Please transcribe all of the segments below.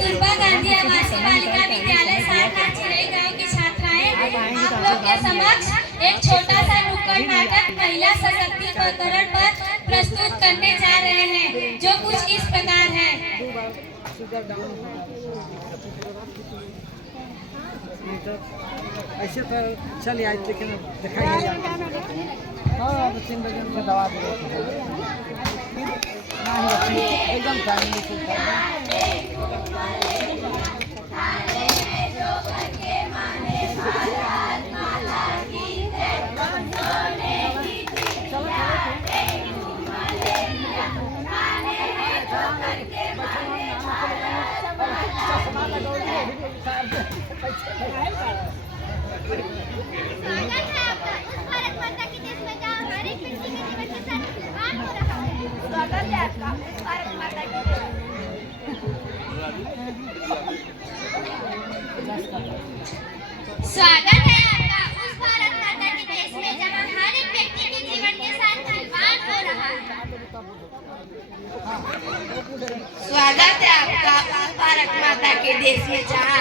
कस्तूरबा गांधी आवासीय बालिका विद्यालय सारनाथ चिरई गांव की छात्राएं आप लोग के समक्ष एक छोटा सा नुक्कड़ नाटक महिला सशक्तिकरण पर प्रस्तुत करने जा रहे हैं, जो कुछ इस प्रकार है। ऐसे तो चल आज लेकिन दिखाई नहीं जाता। हाँ, 3 बजे में दवा दे एकदम टाइम स्वागत है आपका उस भारत माता के देश में जहाँ हर एक व्यक्ति के जीवन के साथ खिलवाड़ हो रहा है। स्वागत है आपका उस भारत माता के देश में जहाँ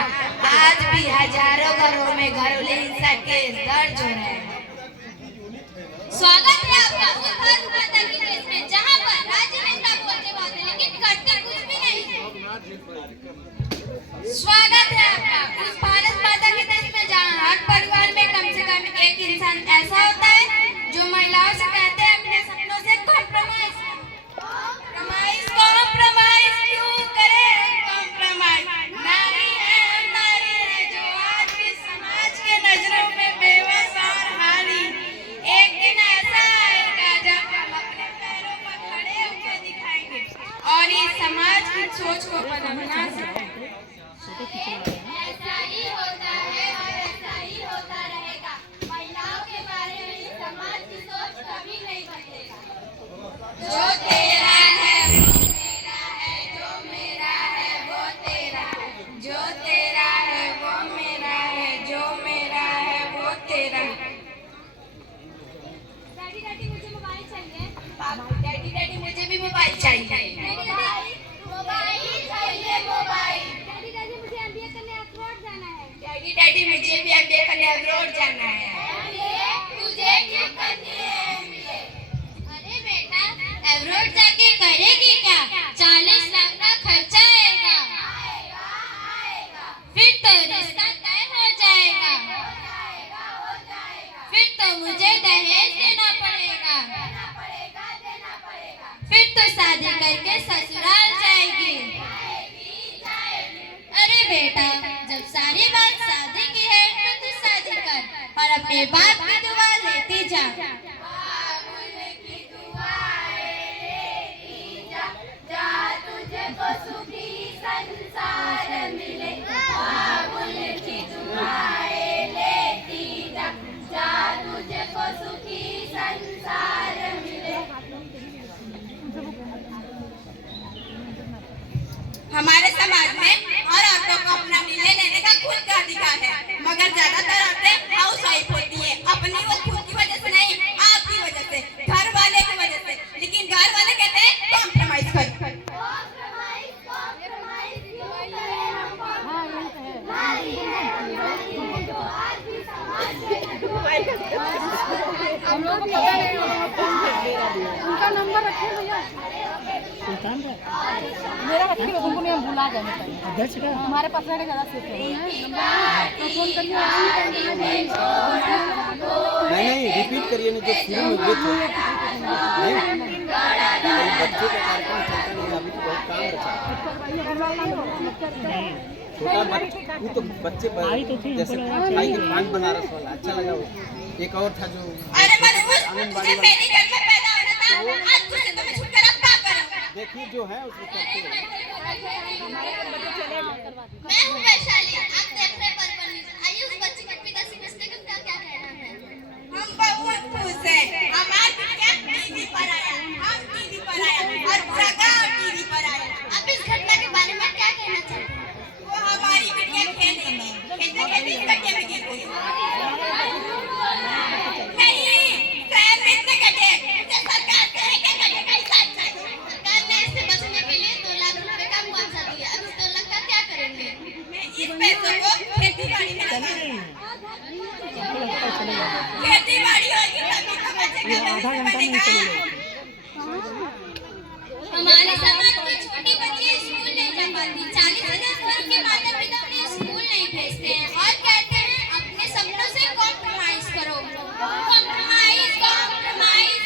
आज भी हजारों घरों में घरेलू हिंसा के दर्ज हो रहे हैं। स्वागत है आपका उस भारत माता के देश में जहाँ पर राज्य नेता बोलते बातें लेकिन करते कुछ भी नहीं। स्वागत है आपका उस भारत माता के देश में जहाँ हर परिवार में कम से कम एक इंसान ऐसा होता है जो महिलाओं से कहते हैं अपने सपनों से कॉम्प्रोमाइज क्यों करें कॉम्प्रोमाइज। नारी है जो आज भी समाज के नजरों में बेबस और हारी। एक दिन ऐसा आएगा जब हम अपने पैरों पर खड़े होकर दिखाएंगे और इस समाज की सोच को बदलना सीखेंगे। ऐसा ही होता है और ऐसा ही होता रहेगा। महिलाओं के बारे में इस समाज की सोच कभी नहीं बदलेगा। जो तेरा है वो मेरा है, जो मेरा है वो तेरा है, जो तेरा है वो मेरा है, जो मेरा है वो तेरा है। डैडी डैडी मुझे मोबाइल चाहिए। डैडी डैडी मुझे भी मोबाइल चाहिए। मोबाइल चाहिए मोबाइल। डैडी डैडी मुझे एमबीए करने अब्रॉड जाना है। डैडी डैडी मुझे भी एमबीए करने अब्रॉड जाना है। तुझे क्यों करनी है एमबीए? अरे बेटा अब्रॉड जाके करेगी क्या? 40 लाख का खर्चा आएगा। फिर तो रिश्ता तय हो जाएगा। फिर तो मुझे दहेज देना पड़ेगा। फिर तो शादी करके ससुराल जाएगी। अरे बेटा जब सारी बात शादी की है तो तू शादी कर और अपने बाप की दुआ लेती जा। तुझे को सुखी संसार मिले। की दुआएं लेती जा, तुझे को सुखी संसार मिले। हमारे समाज में हर औरतों को अपना निर्णय लेने का खुद का अधिकार है, मगर ज्यादातर औरतें हाउस वाइफ होती है, अपनी वो खुद की वजह से नहीं, आपकी वजह से, घर वाले की वजह से। लेकिन घर वाले कहते हैं कॉम्प्रोमाइज कर। उनका नंबर रखिए भैया। सुल्तान का मेरा रखिए, तुमको नहीं भुला जाने पाएंगे। अध्यक्ष का हमारे पास रहने ज़्यादा सेफ है तो फोन करिए। नहीं रिपीट करिए, नहीं जो शुरू में हुए थे नहीं बच्चे का कार्यक्रम चलता नहीं, अभी तो बहुत काम बचा। वो तो बच्चे जैसे भाई के 5 बनारस वाला अच्छा लगा। वो एक और था जो आंगनबाड़ी देखिए जो है उसको करते हैं। मैं हूं वैशाली, आप देख रहे हैं पर्पल न्यूज़। आइए उस बच्ची के पिता से पूछते हैं क्या क्या कहना है। हम बहुत खुश हैं, हमारी बिटिया टीवी पर आया, हम टीवी पर आया और पूरा गांव टीवी पर आया। आप इस घटना के बारे में क्या कहना चाहते हैं? वो हमारी बिटिया खेलेगी, खेलते खेलते इस गड्ढे में गिर गई। नहीं सैम इतने गड्ढे मुझे सरकार से एक गड्ढे का हिसाब चाहिए। सरकार ने इससे बचने के लिए 2 लाख रुपए का मुआवजा पैसों को खेती बाड़ी में लगा खेती बाड़ी होगी तभी तो बच्चे आधा घंटा में ही चले गए। हमारे समाज की छोटी बच्ची स्कूल नहीं जा पाती। 40,000 वर्ग के माता पिता उन्हें स्कूल नहीं भेजते हैं और कहते हैं अपने सपनों से कॉम्प्रोमाइज करो। कॉम्प्रोमाइज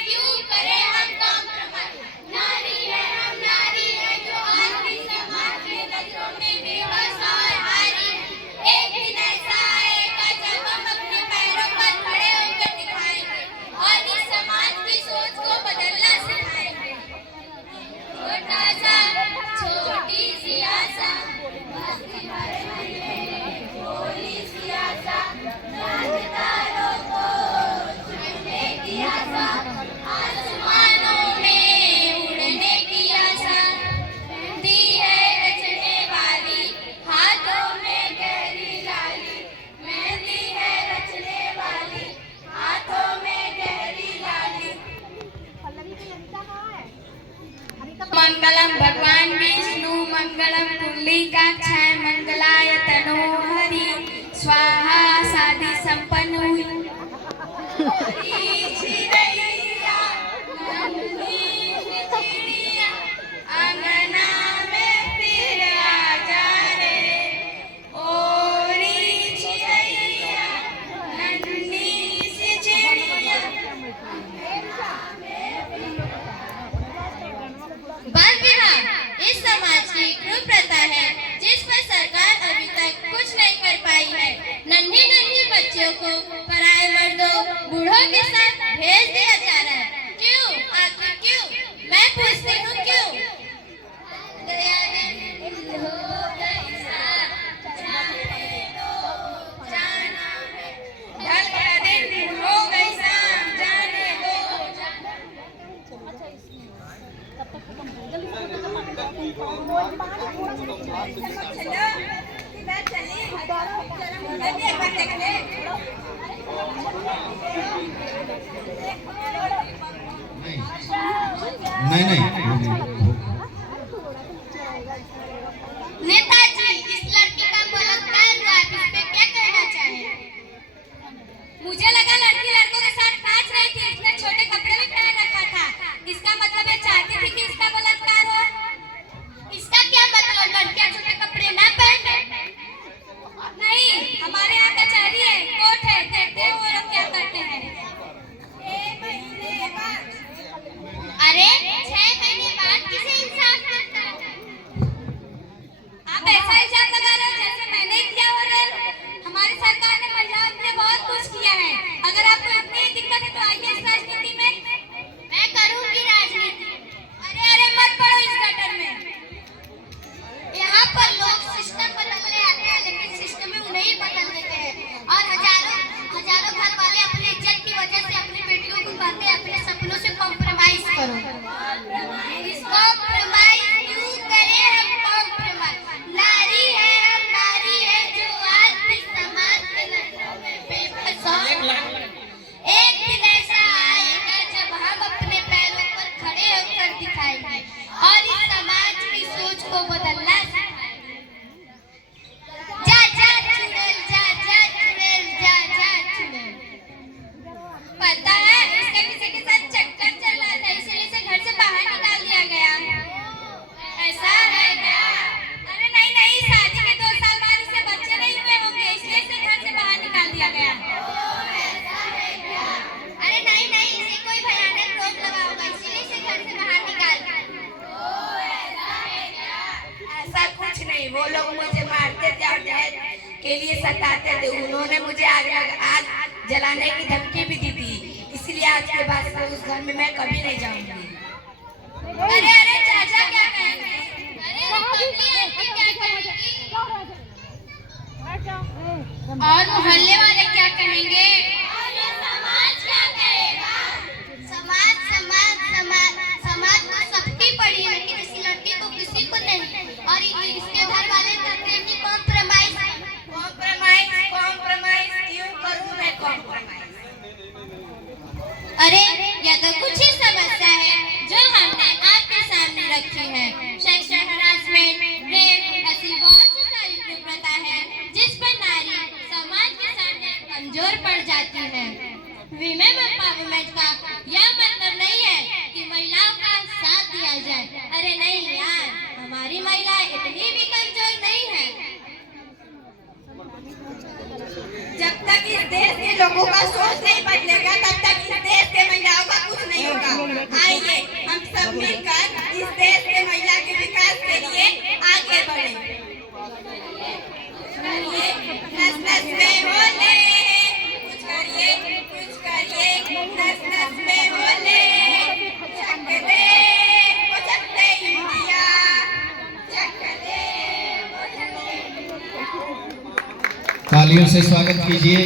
क्यों करें हम कॉम्प्रोमाइज? नारी है हम नारी है जो आज भी समाज के नजरों में बेबस और हारी है। एक दिन ऐसा आएगा जब हम अपने पैरों पर खड़े होकर दिखाएंगे और इस समाज की सोच को बदलना सिखाएंगे। छोटा सा छोटी सी आशा मस्ती भरे मन में भोली सी आशा चांद तारों को छूने की आशा आसमानों में उड़ने की आशा मेहंदी है रचने वाली हाथों में गहरी लाली मेहंदी है रचने वाली हाथों में गहरी लाली। मंगलम भगवान विष्णु मंगलम पुंडलीकाक्षाय मंगलाय तनोहरि स्वाहा शादी संपन्न हुई। चिड़ैया नन्ही सी चिड़िया अंगना में फिर आ जा रे ओरी चिड़ैया नन्ही सी चिड़िया। बाल विवाह इस समाज की कुप्रथा है जिस पर सरकार अभी तक कुछ नहीं कर पाई है। नन्ही नन्ही बच्चियों को पराए मर्दों बूढ़ों के साथ भेज दिया जा रहा है। क्यों? आखिर क्यों? मैं पूछती हूँ क्यों? दया ने हो गई साथ, जाने दो, जाना है। ढल का दिन हो गई शाम, जाने दो, जाना है। नहीं नेताजी इस लड़की का बलात्कार हुआ है, इस पे क्या कहना चाहे? मुझे लगा लड़की लड़कों के साथ नाच रही थी, इसने छोटे कपड़े भी पहन रखा था। इसका मतलब ये चाहती थी कि इसका बलात्कार हो। इसका क्या मतलब लड़कियां छोटे कपड़े ना पहने? नहीं, हमारे यहाँ कचहरी है, कोर्ट है, देखते हैं वो लोग क्या करते हैं। अरे 6 महीने बाद किसे इंसाफ मिलता है? आप ऐसा इल्जाम लगा रहे हो जैसे मैंने किया हो रहे। हमारी सरकार ने महिलाओं के लिए बहुत कुछ किया है। अगर आपको इतनी दिक्कत है तो आइए इस राजनीति में। मैं करूंगी राजनीति। अरे मत पड़ो इस गटर में। यहाँ पर लोग सिस्टम बदलने आते हैं लेकिन सिस्टम में उन्हें ही बदल देते हैं और हजारों घर वाले अपनी इज्जत की वजह से अपनी बेटियों को कहते हैं अपने सपनों से कॉम्प्रोमाइज करो। कॉम्प्रोमाइज क्यों करें हम कॉम्प्रोमाइज? नारी है हम नारी है जो आज भी समाज के नजरों में बेबस है। एक दिन ऐसा आएगा जब हम अपने पैरों पर खड़े होकर दिखाएंगे और इस समाज की सोच को बदलना सिखाएंगे। जा जा चुड़ैल जा जा चुड़ैल जा जा चुड़ैल। पता है इसका किसी के साथ चक्कर चल रहा था इसलिए इसे घर से बाहर निकाल दिया गया। ऐसा है क्या? अरे नहीं, शादी के 2 साल बाद इसे बच्चे नहीं हुए होंगे इसलिए इसे घर से बाहर निकाल दिया गया। अरे नहीं, इसे कोई भयानक रोग लगा होगा इसलिए इसे घर से बाहर निकाल दिया। ऐसा कुछ नहीं, वो लोग मुझे मारते थे और दहेज के लिए सताते थे। उन्होंने मुझे आग जलाने की धमकी भी दी थी, इसलिए आज के बाद से उस घर में मैं कभी नहीं जाऊंगी। अरे चाचा क्या कहेंगे? अरे कमली आंटी क्या कहेंगी? और मोहल्ले वाले क्या कहेंगे? और ये समाज क्या कहेगा? समाज को सबकी पड़ी है लेकिन इस लड़की को किसी को नहीं। और इसके घर वाले कहते हैं कि कॉम्प्रोमाइज क्यों करूं मैं कॉम्प्रोमाइज? अरे यह तो कुछ ही समस्या है जो हमने आपके सामने रखी है। सेक्सुअल हरासमेंट, रेप, ऐसी बहुत सी सारी कुप्रथा है विमेन एम्पावरमेंट का यह मतलब नहीं है कि महिलाओं का साथ दिया जाए। अरे नहीं यार, हमारी महिलाएं इतनी भी कमजोर नहीं है। जब तक इस देश के लोगों का सोच नहीं बदलेगा तब तक इस देश के महिलाओं का कुछ नहीं होगा। आइए हम सब मिलकर इस देश के महिला के विकास के लिए आगे बढ़े। नस नस में बोले, कुछ करिए, नस नस में बोले, चक दे, वो चक दे इंडिया, चक दे, वो चक दे। तालियों से स्वागत कीजिए।